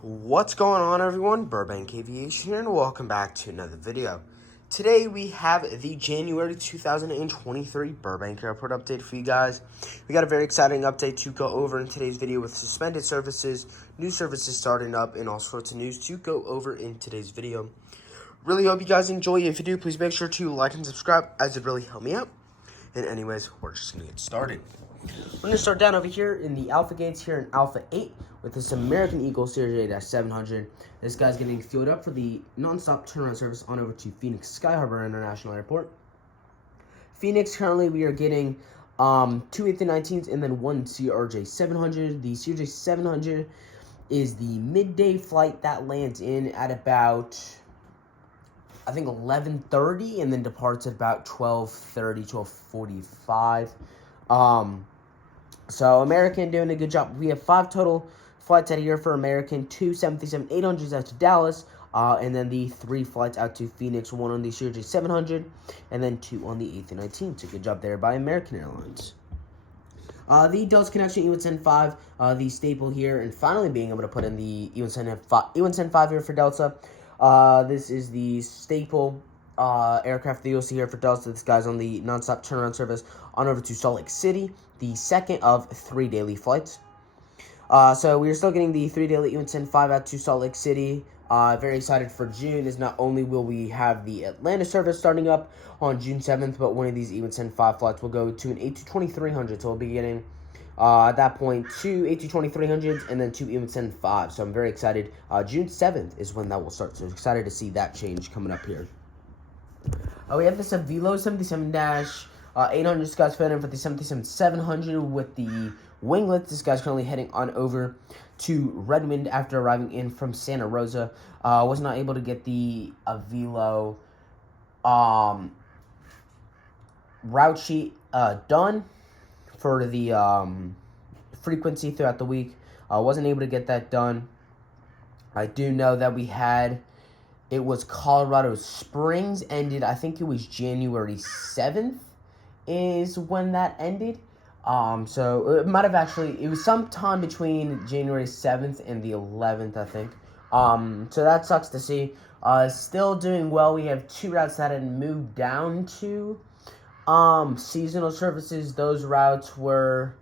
What's going on, everyone? Burbank Aviation here, and welcome back to another video. Today we have the January 2023 Burbank Airport update for you guys. We got a very exciting update to go over in today's video with suspended services, new services starting up, and all sorts of news to go over in today's video. Really hope you guys enjoy. If you do, please make sure to like and subscribe, as it really help me out. And anyways, we're just going to get started. We're going to start down over here in the Alpha gates here in Alpha 8 with this American Eagle Series 8-700. This guy's getting fueled up for the non-stop turnaround service on over to Phoenix Sky Harbor International Airport. Phoenix, currently we are getting 2 A319s and then 1 CRJ 700. The CRJ 700 is the midday flight that lands in at about, I think, 11:30 and then departs at about 12:30, 12:45. So American doing a good job. We have 5 total flights out of here for American, 2 737-800s out to Dallas, and then the 3 flights out to Phoenix, 1 on the CRJ 700, and then 2 on the A319. So good job there by American Airlines. The Delta Connection E175, the staple here, and finally being able to put in the E175 here for Delta. This is the staple aircraft that you'll see here for Delta. This guy's on the nonstop turnaround service on over to Salt Lake City, the second of 3 daily flights. So we are still getting the 3 daily E175 out to Salt Lake City. Very excited for June, as not only will we have the Atlanta service starting up on June 7th, but one of these E175 flights will go to an A220-300. So we'll be getting, at that point, 2 A220-300s and then 2 E175. So I'm very excited. June 7th is when that will start. So excited to see that change coming up here. We have this Avilo 77-800. This guy's filling in for the 737-700 with the winglets. This guy's currently heading on over to Redmond after arriving in from Santa Rosa. Was not able to get the Avilo route sheet done for the frequency throughout the week. Wasn't able to get that done. I do know that we had, it was Colorado Springs ended, I think it was January 7th is when that ended. So it might have actually, it was sometime between January 7th and the 11th, I think. So that sucks to see. Still doing well. We have 2 routes that had moved down to seasonal services. Those routes were,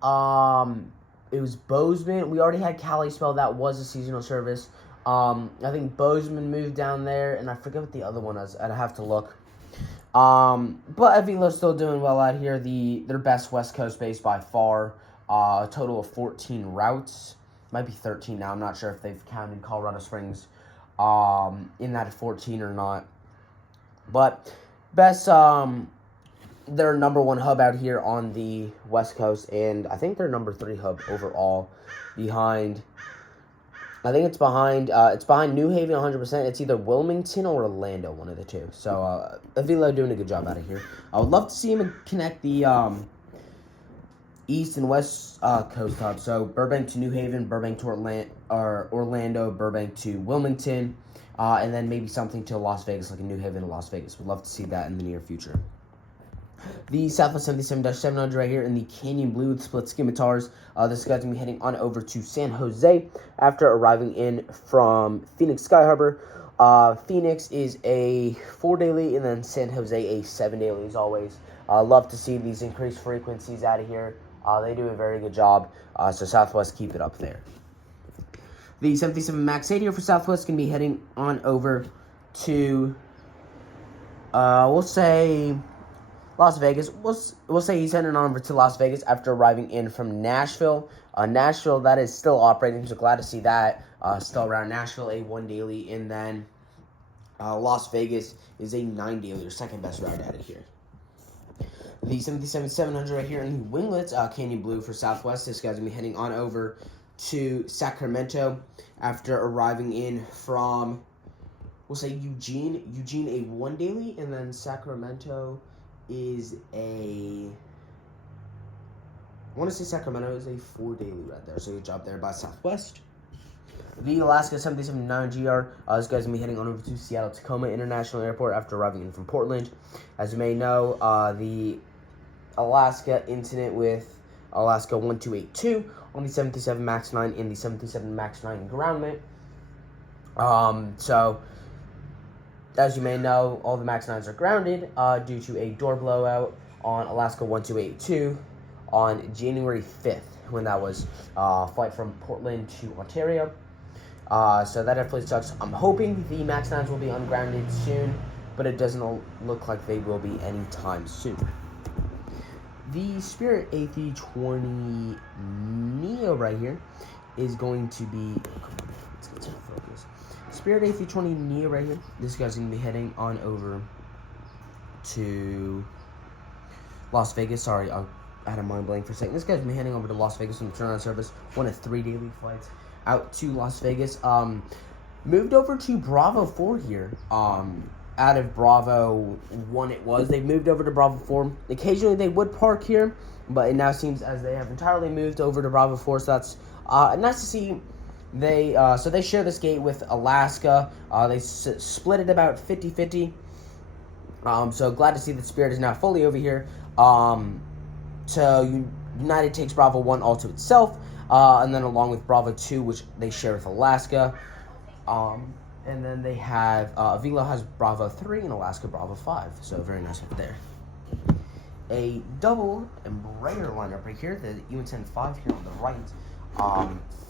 it was Bozeman. We already had Kalispell. That was a seasonal service. I think Bozeman moved down there, and I forget what the other one is. I'd have to look. But Avilo's still doing well out here. Their best West Coast base by far. A total of 14 routes. Might be 13 now. I'm not sure if they've counted Colorado Springs in that 14 or not. But best, their number 1 hub out here on the West Coast, and I think their number 3 hub overall behind, I think it's behind New Haven 100%. It's either Wilmington or Orlando, one of the two. So, Avilo doing a good job out of here. I would love to see him connect the East and West Coast hub. So, Burbank to New Haven, Burbank to Orlando, Burbank to Wilmington, and then maybe something to Las Vegas, like a New Haven to Las Vegas. Would love to see that in the near future. The Southwest 77-700 right here in the Canyon Blue with split scimitars. This guy's going to be heading on over to San Jose after arriving in from Phoenix Sky Harbor. Phoenix is a 4 daily, and then San Jose a 7 daily as always. Love to see these increased frequencies out of here. They do a very good job, so Southwest, keep it up there. The 77 MAX 8 here for Southwest can be heading on over to, we'll say, Las Vegas. We'll say he's heading on over to Las Vegas after arriving in from Nashville. Nashville, that is still operating, so glad to see that. Still around Nashville, a 1 daily, and then Las Vegas is a 9 daily, or second best route out of here. The 77-700 right here in the winglets, Canyon Blue for Southwest. This guy's going to be heading on over to Sacramento after arriving in from, we'll say, Eugene. Eugene, a 1 daily, and then Sacramento is I want to say Sacramento is a 4 daily right there. So good job there by Southwest. The Alaska 779GR, this guy's going to be heading on over to Seattle-Tacoma International Airport after arriving in from Portland. As you may know, the Alaska incident with Alaska 1282 on the 737 MAX 9 and the 737 MAX 9 groundment. So, as you may know, all the MAX 9s are grounded due to a door blowout on Alaska 1282 on January 5th, when that was flight from Portland to Ontario. So that definitely sucks. I'm hoping the MAX 9s will be ungrounded soon, but it doesn't look like they will be anytime soon. The Spirit A320 Neo right here is going to be... Let's get to focus. Spirit A320 Neo right here. This guy's going to be heading on over to Las Vegas. Sorry, I had a mind blank for a second. This guy's going to be heading over to Las Vegas on the turnaround service. One of 3 daily flights out to Las Vegas. Moved over to Bravo 4 here. Out of Bravo 1 it was. They moved over to Bravo 4. Occasionally they would park here, but it now seems as they have entirely moved over to Bravo 4, so that's nice to see. So they share this gate with Alaska. They split it about 50-50. So glad to see that Spirit is now fully over here. So United takes Bravo 1 all to itself, and then along with Bravo 2, which they share with Alaska. And then they have, Avila has Bravo 3 and Alaska Bravo 5. So very nice up there. A double Embraer lineup right here. The UN-10-5 here on the right.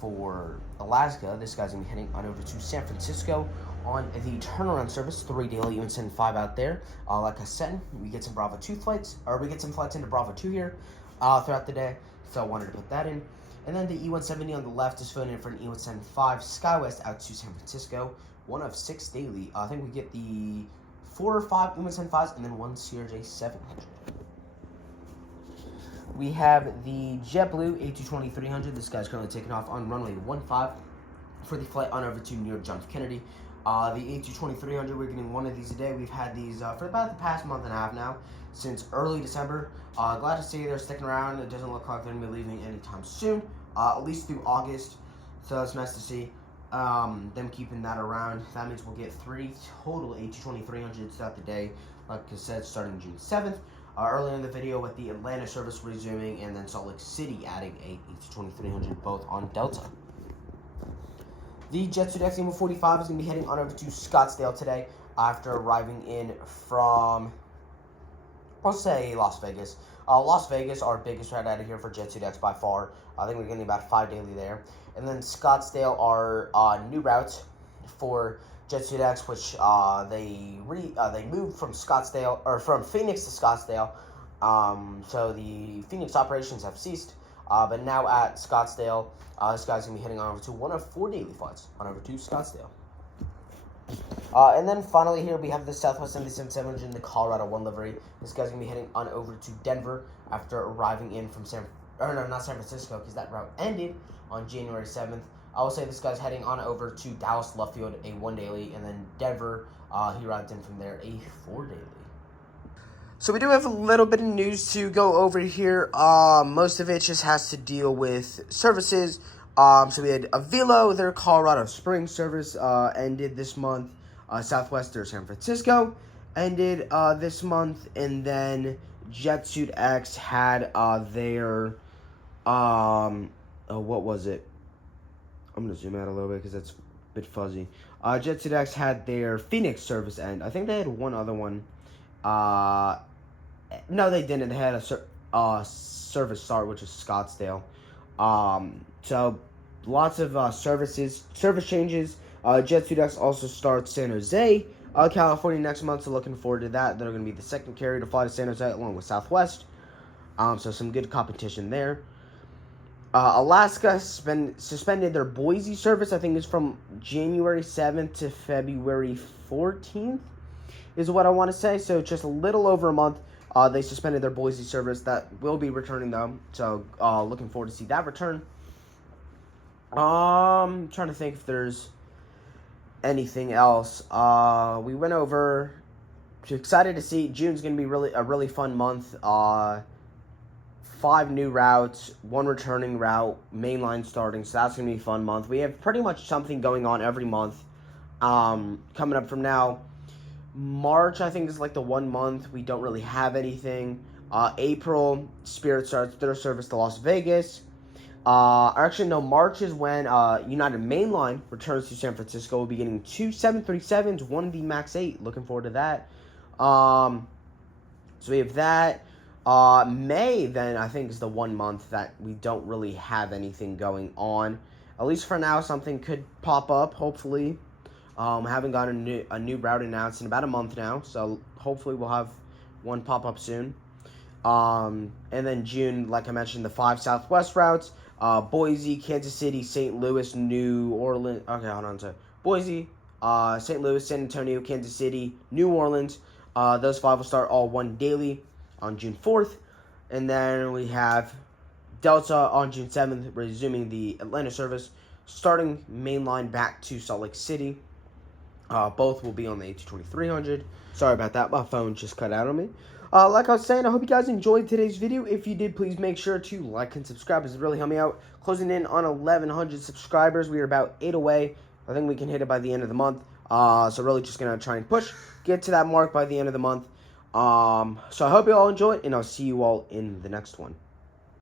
For Alaska, this guy's going to be heading on over to San Francisco on the turnaround service. 3 daily UN-10-5 out there. Like I said, we get some Bravo 2 flights, or we get some flights into Bravo 2 here throughout the day. So I wanted to put that in. And then the E-170 on the left is filling in for an E-175 SkyWest out to San Francisco. 1 of 6 daily. I think we get the 4 or 5 E-175s and then 1 CRJ 700. We have the JetBlue A220-300. This guy's currently taking off on runway 15 for the flight on over to New York John F. Kennedy. The A220-300, we're getting 1 of these a day. We've had these for about the past month and a half now, since early December. Glad to see they're sticking around. It doesn't look like they're going to be leaving anytime soon, at least through August. So it's nice to see them keeping that around. That means we'll get 3 total A220-300s throughout the day, like I said, starting June 7th. Earlier in the video with the Atlanta service resuming, and then Salt Lake City adding a A220-300 both on Delta. The Jetsuit XM45 is going to be heading on over to Scottsdale today after arriving in from, I'll say, Las Vegas. Las Vegas, our biggest route out of here for Jetsuit X by far. I think we're getting about 5 daily there. And then Scottsdale, our new route for Jetsuit X, which they moved from Scottsdale, or from Phoenix to Scottsdale. So the Phoenix operations have ceased. But now at Scottsdale, this guy's going to be heading on over to 1 of 4 daily flights on over to Scottsdale. And then finally here we have the Southwest 77-700 in the Colorado 1 livery. This guy's going to be heading on over to Denver after arriving in from San Francisco, because that route ended on January 7th. I will say this guy's heading on over to Dallas Love Field, a 1 daily, and then Denver, he arrived in from there, a 4 daily. So we do have a little bit of news to go over here. Most of it just has to deal with services. So we had Avila, their Colorado Springs service ended this month. Southwest, their San Francisco ended this month. And then Jetsuit X had their, what was it? I'm going to zoom out a little bit because that's a bit fuzzy. Jetsuit X had their Phoenix service end. I think they had one other one. No, they didn't. They had a service start, which is Scottsdale. So lots of service changes. Jetsuit X also starts San Jose, California next month. So looking forward to that. They're going to be the second carrier to fly to San Jose along with Southwest. So some good competition there. Alaska suspended their Boise service. I think it's from January 7th to February 14th is what I want to say. So just a little over a month. They suspended their Boise service. That will be returning though. So looking forward to see that return. Trying to think if there's anything else. We went over. Excited to see. June's going to be a really fun month. 5 new routes, 1 returning route, mainline starting, so that's going to be a fun month. We have pretty much something going on every month. Coming up from now, March, I think, is like the 1 month we don't really have anything. April, Spirit starts their service to Las Vegas. Actually, no, March is when United Mainline returns to San Francisco. We'll be getting 2 737s, one of the MAX 8. Looking forward to that. So we have that. May, then, I think, is the 1 month that we don't really have anything going on. At least for now, something could pop up, hopefully. Haven't gotten a new route announced in about a month now, so hopefully we'll have one pop up soon. And then June, like I mentioned, the 5 Southwest routes. Boise, Kansas City, St. Louis, New Orleans. Okay, hold on. So Boise, St. Louis, San Antonio, Kansas City, New Orleans. Those 5 will start all one daily on June 4th. And then we have Delta on June 7th, resuming the Atlanta service, starting mainline back to Salt Lake City. Both will be on the A220-300. Sorry about that. My phone just cut out on me. Like I was saying, I hope you guys enjoyed today's video. If you did, please make sure to like and subscribe. It's really helped me out. Closing in on 1,100 subscribers. We are about 8 away. I think we can hit it by the end of the month. So really just going to try and get to that mark by the end of the month. So I hope you all enjoy it, and I'll see you all in the next one.